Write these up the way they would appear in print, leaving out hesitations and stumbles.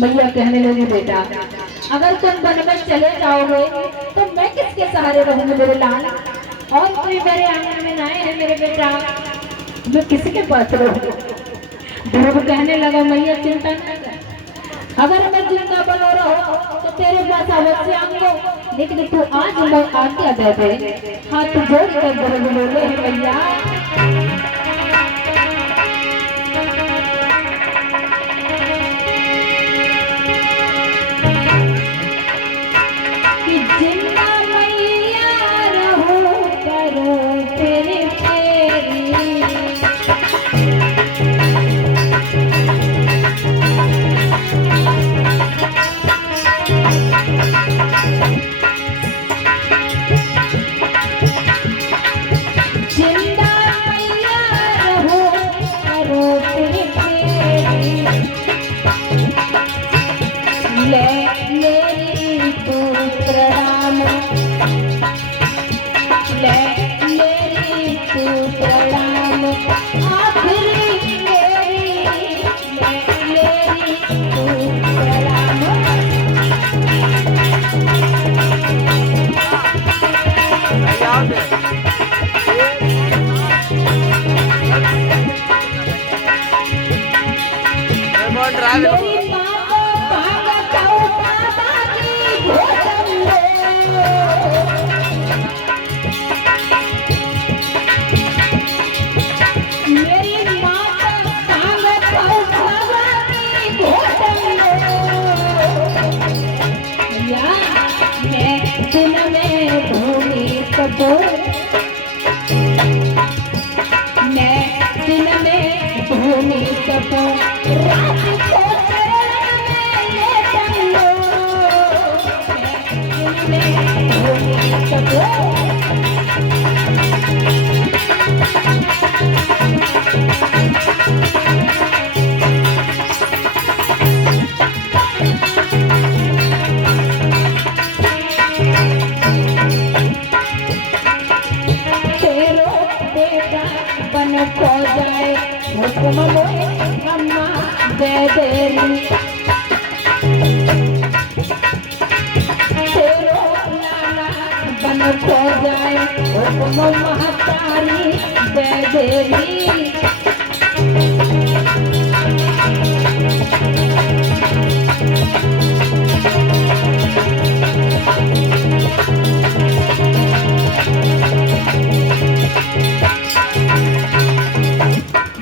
मैया कहने लगी बेटा अगर तुम वन में चले जाओगे तो मैं किसके सहारे रहूंगी मेरे लाल, और कोई मेरे आंगन में ना है मेरे बेटा, मैं किसके पास रहूंगी। ध्रुव कहने लगा मैया चिंता न कर, अगर मैं जिंदा बनो रहो तो तेरे पास अवश्य आऊंगा, लेकिन तू आज मैं आज्ञा दे दे, हाथ जोड़ कर ध्रुव बोले मैया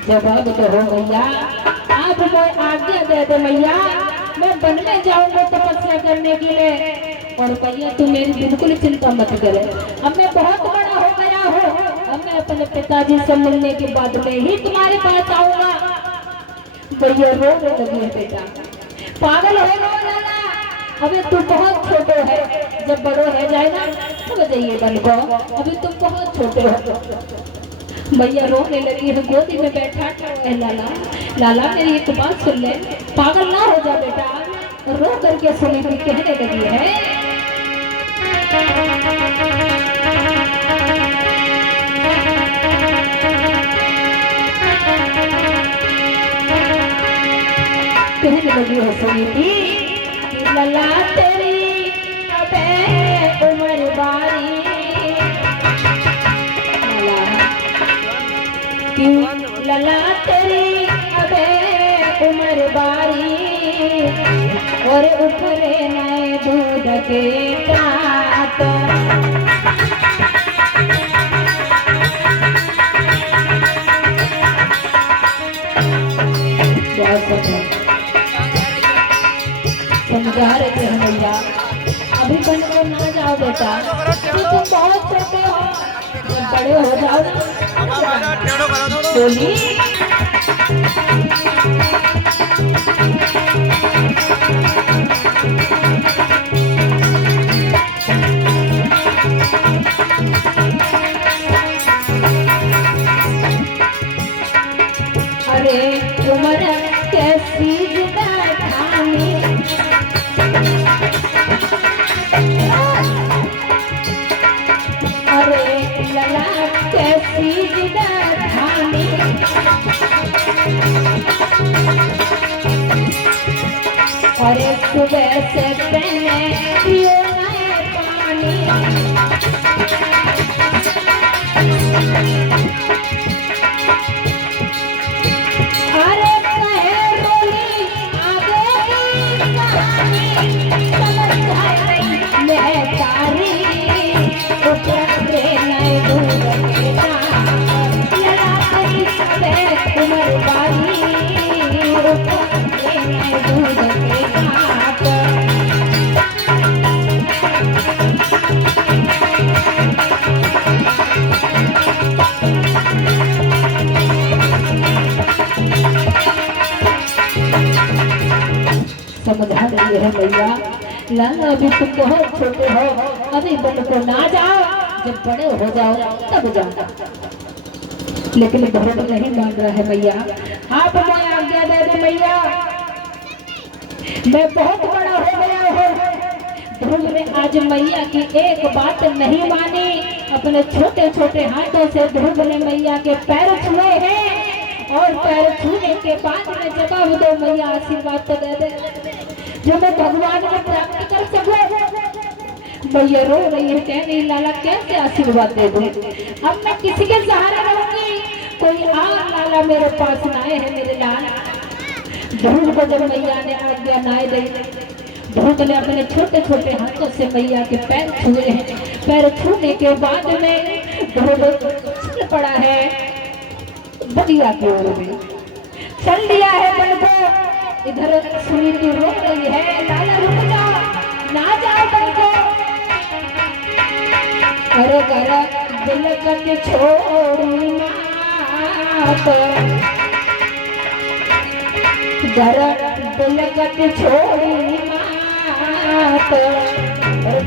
जवाब तो हो मैया, आप मैं आज्ञा दे दे मैया, मैं वन में जाऊंगा तपस्या करने के लिए, और भैया तू मेरी बिल्कुल चिंता मत करे, अब मैं बहुत बड़ा हो गया हूँ, अब मैं अपने पिताजी से मिलने के बाद में ही तुम्हारे पास आऊंगा। भैया रोने लगी है बेटा, पागल हो गया, अभी तू बहुत छोटे है, जब बड़ो रह जाए ना तब जाइए बन को, अभी तुम बहुत छोटे हो। भैया रोने लगी है, गोदी में बैठा है लाला, लाला मेरी एक बात सुन ले, पागल ना हो जा बेटा, रो करके सुनी थी कहने लगी है कहने लगी है सुनी थी लाला तेरी अबे उम्र बारी, लला तेरी अबे उम्र बारी, और उठरे नए दूध के तात, समझा रहे थे भैया अभी बन कर ना जाओ बेटा, तुम बहुत छोटे हो, बड़े हो जाओ बोली अरे उम्र कैसी ठानी, अरे लला कैसी ठानी, और सुबह से पहले पियो नए पानी। अरे कहे रोली आगे की कहानी, समझ रही मैं तारी उतरे नए दूध के नाम, लड़ा गई सबे उमर बारी उतरे नए दूध के नाम। समझा रही है मैया, लाला अभी तुम बहुत छोटे हो, अभी बन को ना जाओ, जब बड़े हो जाओ तब जाना। लेकिन भरत नहीं मान रहा है मैया। आप मैं आज्ञा दे दे मैया, मैं बहुत बड़ा हो गया हूँ। ध्रुव ने आज मैया की एक बात नहीं मानी, अपने छोटे छोटे हाथों से ध्रुव ने मैया के पैर छुए हैं, और पैर छूने के बाद में जवाब दो मैया, आशीर्वाद तो दे दे जो मैं भगवान को प्राप्त कर सकूं। मैया रो रही है, कह रही लाला कैसे आशीर्वाद दे दूं, अब मैं किसी के सहारे रहूंगी, कोई और लाला मेरे पास ना आए है मेरे लाल। ध्रुव को जब मैया ने आज्ञा ना दी, ध्रुव ने अपने छोटे छोटे हाथों से मैया के पैर छुए हैं। पैर छूने के बाद में ध्रुव चल पड़ा है बढ़िया की ओर में, चल दिया है बन को। इधर सुनीति रो रही है, लाला रुक जाओ, ना जाओ बन को। अरे गरा दिल कट छोड़ी मात, गरा दिल कट छोड़ी मात,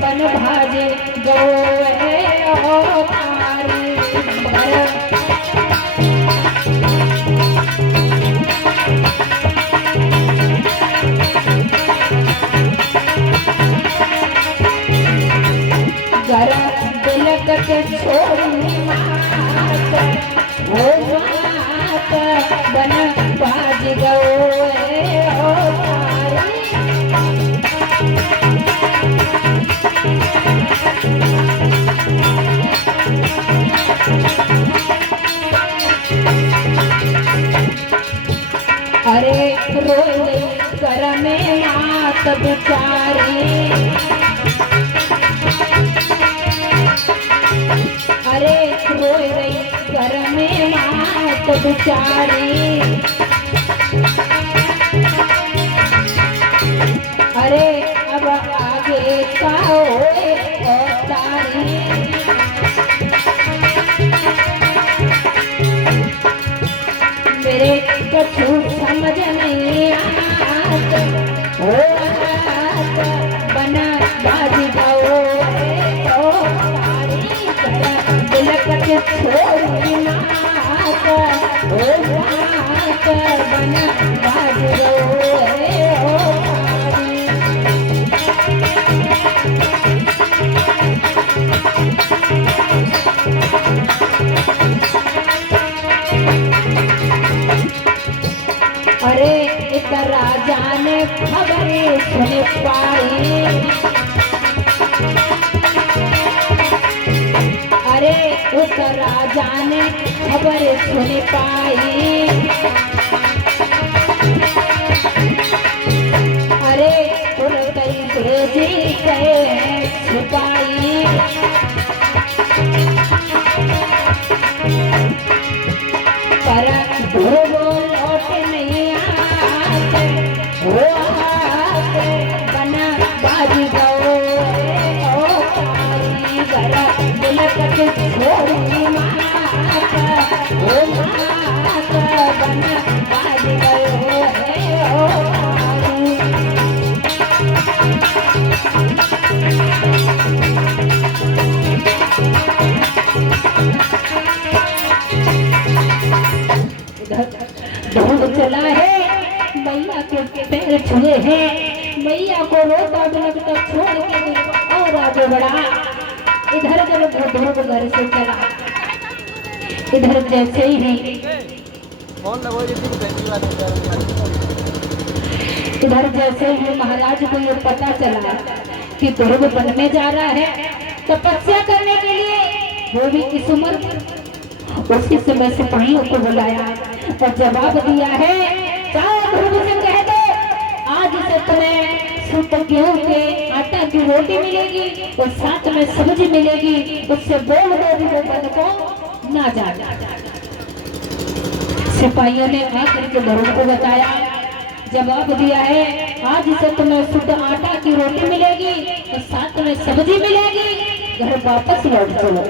बन भाजे गए ओ तारी। गरा दिलक के छोड़ी मात, ओ मात बन बाज गए ओ तारी। अरे रोई कर में मात बिचारी, अरे रोई रही घर में मात बिचारी। अरे अब आगे का होए ओ तारी। मेरे कछु समझ नहीं आत, ओ आत बना बाजी गाओ ओ तारी। दिलक के छोड़ी मात, ओ मात बना बाजी गाओ ओ तारी। अरे एक राजा ने खबरें सुन पाई, अरे उस राजा ने खबरें सुन पाई। अरे उन कई भेजी गए सिपाही, पर ध्रुव लौट नहीं आते, वो आते बना बाजी गओ ओ तारी। गरा दिलक के छोड़ी मात, ओ मात बना बाजी गओ ओ तारी। ध्रुव चला है, मैया के पैर छुए हैं, मैया को रोता बिलखता छोड़ के और आगे बढ़ा। इधर जब ध्रुव घर से चला, इधर जैसे ही इधर जैसे ही महाराज को ये पता चला कि ध्रुव वन में जा रहा है तपस्या करने के लिए, वो भी इस उम्र में, उसी समय सिपाहियों को बुलाया और जवाब दिया है, जाओ ध्रुव से कह दो आज से तुम्हें शुद्ध गेहूं के आटा की रोटी मिलेगी और साथ में सब्जी मिलेगी, उससे बोल दो ध्रुव वन को ना जाना। सिपाहियों ने आकर के ध्रुव को बताया, जवाब दिया है, आज से तुम्हें शुद्ध आटा की रोटी मिलेगी और साथ में सब्जी मिलेगी, घर वापस लौट चलो।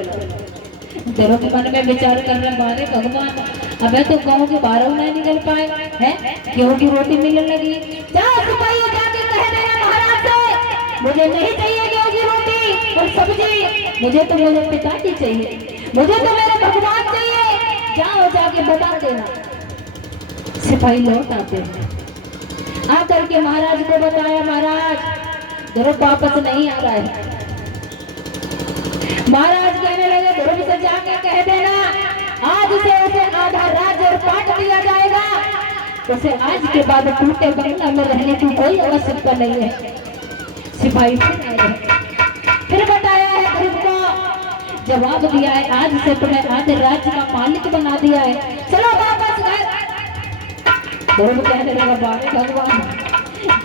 ध्रुव मन में विचार करने वाले, भगवान अबे तो गाँव के बाहर नहीं निकल पाए हैं, गेहूं की रोटी मिलने लगी। जाओ सिपाही जाके कह देना महाराज से, मुझे नहीं चाहिए गेहूं की रोटी और सब्जी, मुझे तो मेरे पिताजी चाहिए, मुझे तो मेरे भगवान चाहिए, जाओ जाके बता देना। सिपाही लौट आते हैं, आकर के महाराज को बताया, महाराज ध्रुव वापस नहीं आ रहा है। महाराज कहने लगे, ध्रुव से जाके कह देना आज से उसे आधा राज्य और बांट दिया जाएगा, उसे आज के बाद टूटे बंगला में रहने की कोई आवश्यकता नहीं है। सिपाही फिर आए, फिर बताया है ध्रुव को, जवाब दिया है, आज से तुम्हें आधे राज्य का मालिक बना दिया है, चलो वापस घर। ध्रुव कहने लगा, बारे भगवान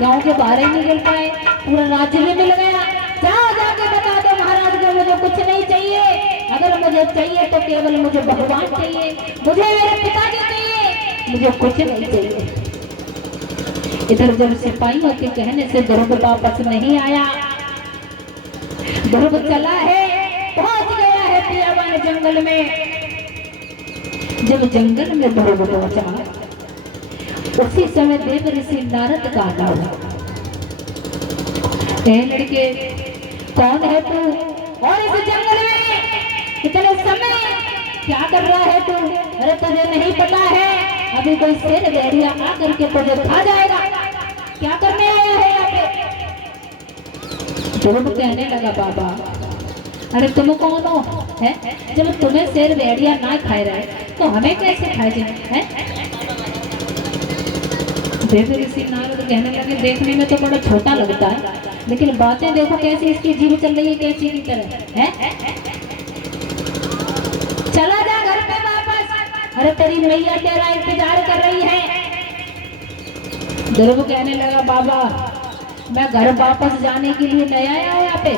गांव के बाहर निकल पाए, पूरा राज्य में मिल गया, जाओ जाके बता दो महाराज को मुझे कुछ नहीं चाहिए, अगर मुझे चाहिए तो केवल मुझे भगवान चाहिए, मुझे मेरे पिताजी चाहिए, मुझे कुछ नहीं चाहिए। इधर जब सिपाहियों के कहने से ध्रुव वापस नहीं आया, ध्रुव चला है, पहुंच गया है पियावन जंगल में। जब जंगल में ध्रुव पहुंचा, उसी समय देव ऋषि नारद का आना हुआ। लड़के कौन है तू और इस जंगल में इतने समय क्या कर रहा है तू? अरे तुझे नहीं पता है अभी कोई शेर भेड़िया आकर के तुझे खा जाएगा, क्या करने आया है यहाँ पे? ध्रुव कहने लगा, बाबा अरे तुम कौन हो है? जब तुम्हें शेर भेड़िया ना खाए रहे तो हमें कैसे खाए जाए? देव ऋषि नारद कहने लगे, देखने में तो बड़ा छोटा लगता है, लेकिन बातें देखो कैसी इसकी जीभ चल रही है, कैसी की तरह है? चला जा घर पे वापस, अरे तेरी मैया तेरा इंतजार कर रही है। ध्रुव कहने लगा, बाबा मैं घर वापस जाने के लिए नहीं आया हूँ यहाँ पे,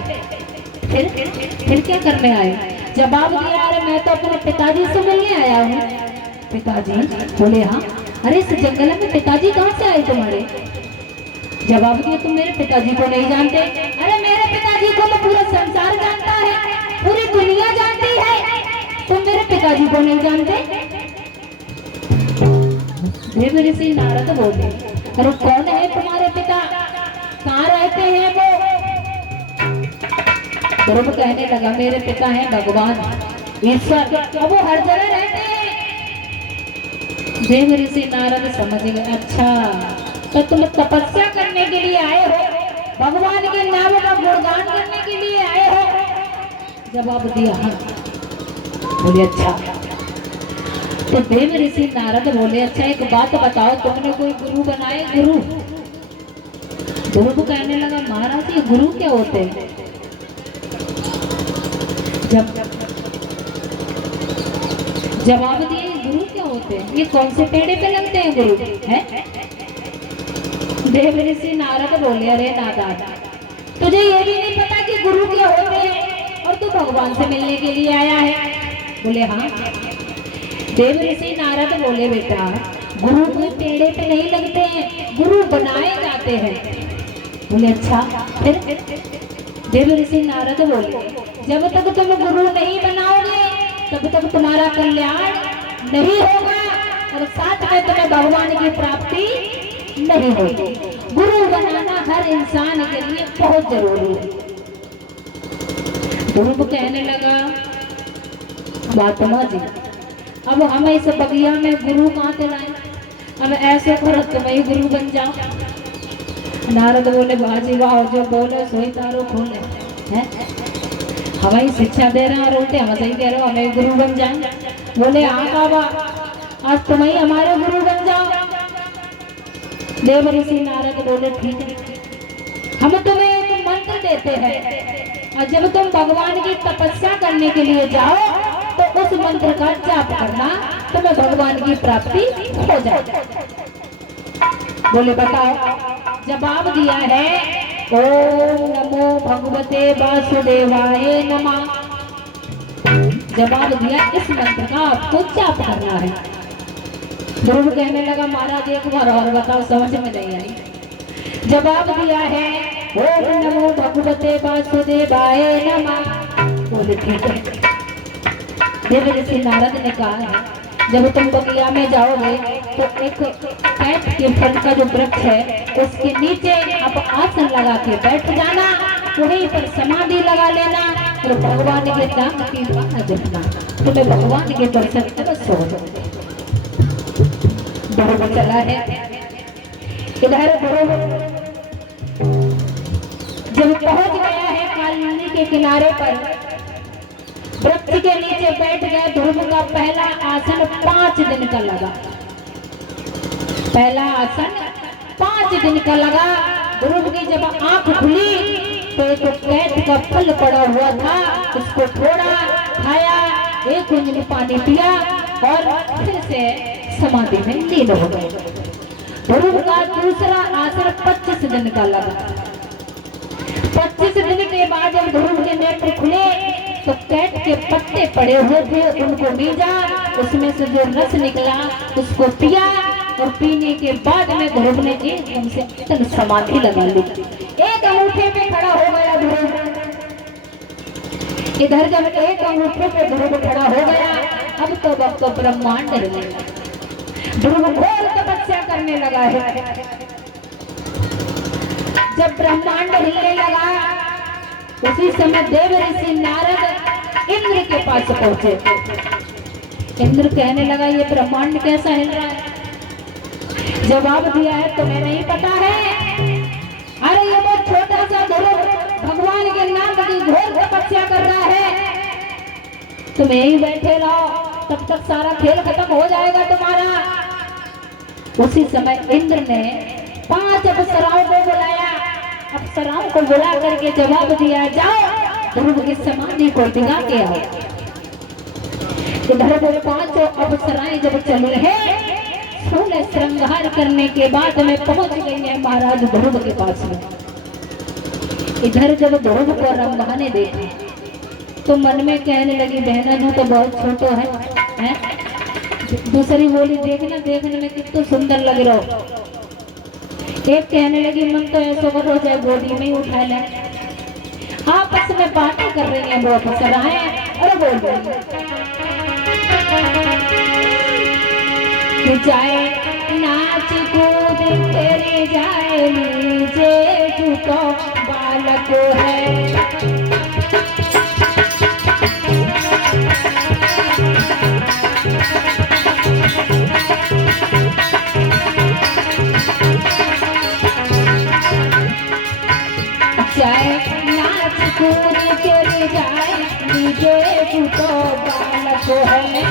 फिर क्या करने आए? जवाब दिया, अरे मैं तो अपने पिताजी से मिलने आया हूँ। पिताजी? बोले हाँ। अरे इस जंगल में पिताजी कहाँ से आए तुम्हारे? जवाब दिया, तुम मेरे पिताजी को नहीं जानते? अरे मेरे पिताजी को तो पूरा संसार जानता है, पूरी दुनिया जानती है, तुम मेरे पिताजी को नहीं जानते? देव ऋषि नारद बोले, अरे कौन है तुम्हारे पिता, कहाँ रहते हैं वो? ध्रुव कहने लगा, मेरे पिता हैं भगवान ईश्वर, अब वो हर जगह रहते हैं। देव ऋषि नारद समझ गए, अच्छा तो तुम तपस्या करने के लिए आए हो, भगवान के नाम का गुणगान करने के लिए आए हो? जवाब दिया हाँ। बोले अच्छा। तो देव ऋषि नारद बोले, अच्छा एक बात बताओ, तुमने कोई गुरु बनाए? गुरु? ध्रुव कहने लगा, महाराज ये गुरु क्या होते हैं? जवाब दिए, गुरु क्या होते हैं? ये कौन से पेड़े पे लगते हैं गुरु है? देव ऋषि नारद बोले, अरे नारद तुझे ये भी नहीं पता कि गुरु क्या होते हैं और तू भगवान से मिलने के लिए आया है? बोले हाँ। देव ऋषि नारद बोले, बेटा गुरु कोई पेड़े पे नहीं लगते हैं, गुरु बनाए जाते हैं। बोले अच्छा फिर? देव ऋषि नारद बोले, जब तक तुम गुरु नहीं बनाओगे तब तक तुम्हारा कल्याण नहीं होगा और साथ में तुम्हें भगवान की प्राप्ति नहीं होगी। गुरु बनाना हर इंसान के लिए बहुत जरूरी है। ध्रुव कहने लगा, महात्मा जी अब हम इस बगिया में गुरु कहाँ से लाए? अब ऐसे करो तुम ही गुरु बन जाओ। नारद बोले, बाजी वाह, जो बोले सोई तारो खोले हैं, हमें शिक्षा दे रहे हैं और उल्टे हम सही कह रहे हो, हमें गुरु बन जाए। बोले हाँ बाबा आज तुम ही हमारे गुरु बन जाओ। देव ऋषि नारद बोले ठीक है, हम तुम्हें एक मंत्र देते हैं और जब तुम भगवान की तपस्या करने के लिए जाओ तो उस मंत्र का जाप करना, तुम्हें भगवान की प्राप्ति हो जाए। बोले बताओ। जवाब दिया है ओम नमो भगवते वासुदेवाय नमः। जवाब दिया इस मंत्र का आपको जाप करना है। ध्रुव कहने लगा महाराज एक बार और बताओ, समझ में नहीं आई। जवाब दिया है ओम नमो भगवते वासुदेवाय नमः। बोले ठीक है। देव ऋषि नारद ने कहा है जब तुम बगिया में जाओगे तो एक कैट के फल का जो वृक्ष है उसके नीचे आप आसन लगा के बैठ जाना, वहीं पर समाधि लगा लेना और भगवान के नाम की बात देखना, तुम्हें भगवान के दर्शन अवश्य हो जाएंगे। ध्रुव चला है इधर। ध्रुव जब पहुंच गया है काली के किनारे पर, वृक्ष के नीचे बैठ गया। ध्रुव का पहला आसन 5 दिन का लगा। पहला आसन 5 दिन का लगा। ध्रुव की जब आंख खुली तो एक कैट का फल पड़ा हुआ था, उसको थोड़ा खाया, एक गुंजन पानी पिया और फिर से समाधि में लीन हो गए। ध्रुव का दूसरा आसन 25 दिन का लगा। 25 दिन के बाद जब ध्रुव के नेत्र खुले तो कैट के पत्ते पड़े हुए थे, उनको बीजा, उसमें से जो रस निकला उसको पिया और पीने के बाद में ध्रुव ने एकदम से तन समाधि लगा ली। एक अंगूठे पे खड़ा हो गया ध्रुव। इधर जब एक अंगूठे पे ध्रुव खड़ा हो गया, अब तो ब्रह्मांड हिलने लगा। ध्रुव घोर तपस्या करने लगा है। जब ब्रह्मांड हिलने लगा उसी समय देव ऋषि नारद इंद्र के पास पहुंचे। इंद्र कहने लगा ये ब्रह्मांड कैसा हिल रहा है? जवाब दिया है तुम्हें नहीं पता है? अरे ये बहुत छोटा सा ध्रुव भगवान के नाम की घोर तपस्या कर रहा है, तुम यहीं बैठे रहो, तब तक सारा खेल खत्म हो जाएगा तुम्हारा। उसी समय इंद्र ने 5 अप्सराओं को बुलाया। अप्सराओं को बुला करके जवाब दिया जाओ ध्रुव की समाधि को टिका के आओ। इधर वो 5 अप्सराएं जब चल रहे 16 श्रृंगार करने के बाद में पहुंच गई है महाराज ध्रुव के पास में। इधर जब ध्रुव को रंभाने देखा तो मन में कहने लगी बहना जो तो बहुत छोटो है? दूसरी बोली देखना देखने में कितना सुंदर लग रहा हो। एक कहने लगी मन तो ऐसा कर हो जाए गोदी में ही उठा ले। आपस में बातें कर रही हैं वो अप्सराएं और बोल रही जाए नाच कूद तेरे जाए नीचे तू तो बालक है। नाच कूद तेरे जाए नीचे तू तो बालक है।